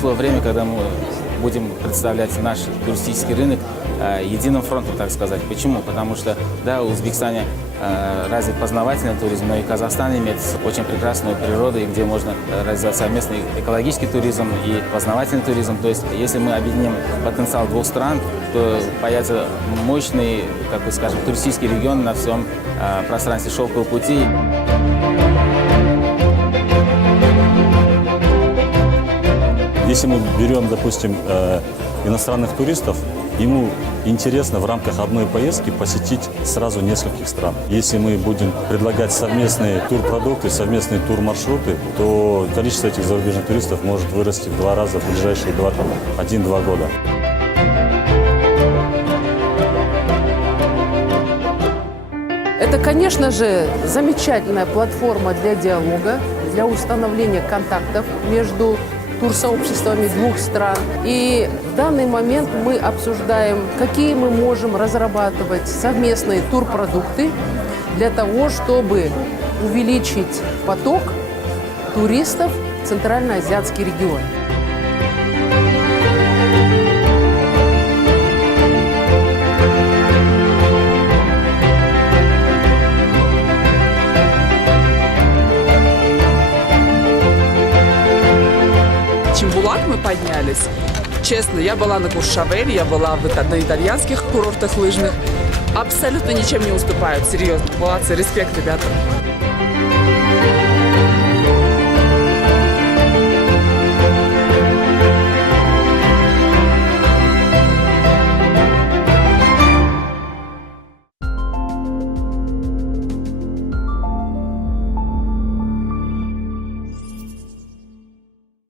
пришло время, когда мы будем представлять наш туристический рынок единым фронтом, так сказать. Почему? Потому что, да, в Узбекистане развит познавательный туризм, но и Казахстан имеет очень прекрасную природу, и где можно развивать совместный экологический туризм и познавательный туризм. То есть, если мы объединим потенциал двух стран, то появится мощный, как бы скажем, туристический регион на всем пространстве Шелкового пути. Если мы берем, допустим, иностранных туристов, ему интересно в рамках одной поездки посетить сразу нескольких стран. Если мы будем предлагать совместные турпродукты, совместные турмаршруты, то количество этих зарубежных туристов может вырасти в 2 раза в ближайшие 1-2 года. Это, конечно же, замечательная платформа для диалога, для установления контактов между турсообществами двух стран. И в данный момент мы обсуждаем, какие мы можем разрабатывать совместные турпродукты для того, чтобы увеличить поток туристов в Центральноазиатский регион. Чембулак мы поднялись. Честно, я была на Куршавеле, я была на итальянских курортах лыжных. Абсолютно ничем не уступают. Серьезно. Молодцы, респект, ребята.